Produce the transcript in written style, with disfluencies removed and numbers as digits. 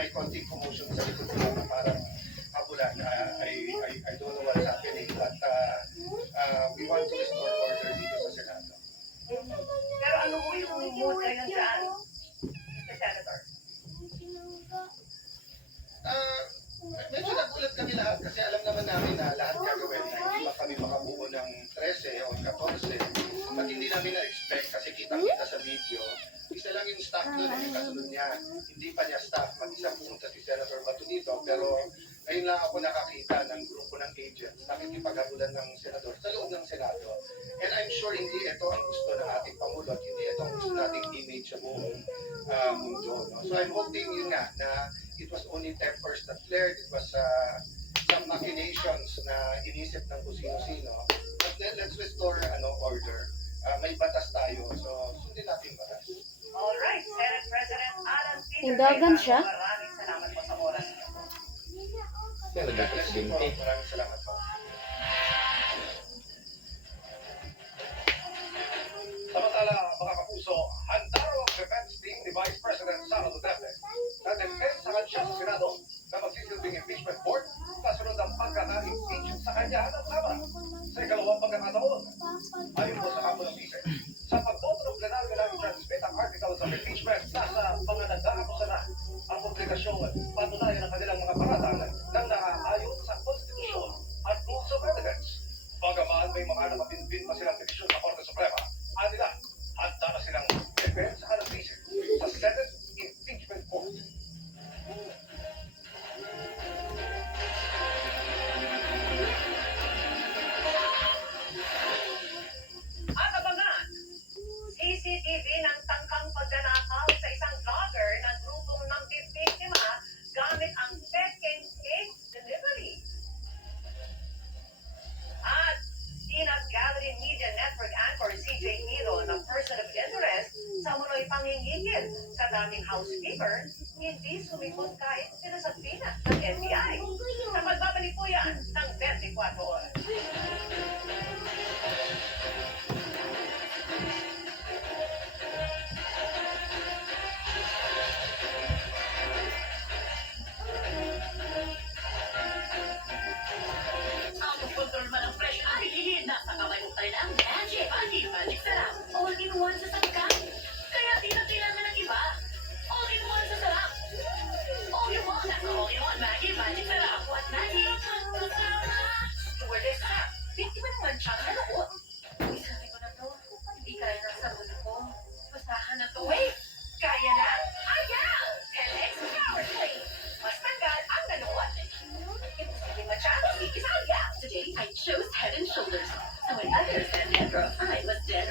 may konting commotion sa likod ko na parang habulan. I don't know what's happening, but we want to restore order dito sa Senado. Pero ano po yung mood ngayon dyan, Mr. Senator? Medyo nagulat kami lahat kasi alam naman namin na lahat gagawin na hindi pa kami makabuo ng 13 o 14. Pag hindi namin na-expect kasi kitang-kita sa video, isa lang yung staff doon yung kasunod niya. Hindi pa niya staff. Mag-isa pumunta si Senator Bato dito, pero ngayon lang ako nakakita ng grupo ng agents nakikipaghabulan ng senador sa loob ng Senado. And I'm sure hindi ito ang gusto ng ating Pangulo at hindi ito ang gusto nating image sa buong mundo. No? So I'm hoping yun nga na it was only tempers that flared. It was some machinations na inisip ng kung sino-sino. But then let's restore order. May batas tayo, so sundin natin batas. Alright, Senate President Alan Peter Hindagan siya. Maraming salamat po sa oras niyo. Kaya nagkakasinti. Maraming salamat po. Samantala, mga kapuso, handa raw ang defense team ni Vice President Sara Duterte na depensahan siya sa Senado na magsisilbing impeachment court kasunod ang pagkaka-impeach sa kanya ng Kamara sa ikalawang pagkakataon. Ayon po sa kampo ng Vice, sa pagboto ng plenaryo na i-transmit ang articles of impeachment, nasa mga nag-aakusa na ang obligasyong patunayan ang kanilang mga paratang ng naaayon sa konstitusyon at rules of evidence. Bagaman may mga nakapinpin pa silang petisyon sa Korte Suprema, nila, handa na silang depensahan ng Vice sa Senate Impeachment Court. At abangan, CCTV ng tangkang pagnanakaw sa isang vlogger na grupong ng bibiktima gamit ang second cake delivery. At Peanut Gallery Media Network anchor CJ Milo na person of interest sa munoy pangingigil sa dating housekeeper, hindi sumikot kahit sinasabina ng FBI. Sa pagbabalik po yan ng 24 oras. Ang kontrol man ang presyo ay nasa kamay mo pa rin ang Magic Magic Sarap. All-in-one sa sangkap. Kaya di na kailangan ng iba. All-in-one sa sarap. All-in-one. Nasa all-in-one Magic Sarap. What Maggie? Wala sarap. Biktima naman siya ng loob. Isabi ko na to. Hindi kaya ng sabon ko. Basahan na to. Wait! Kaya na? Ayaw! LX Power Play. Mas tagal ang nanood. Imposible masyado. Sige, saya. Today, I chose Head and Shoulders. So when others said Nedra, I was dead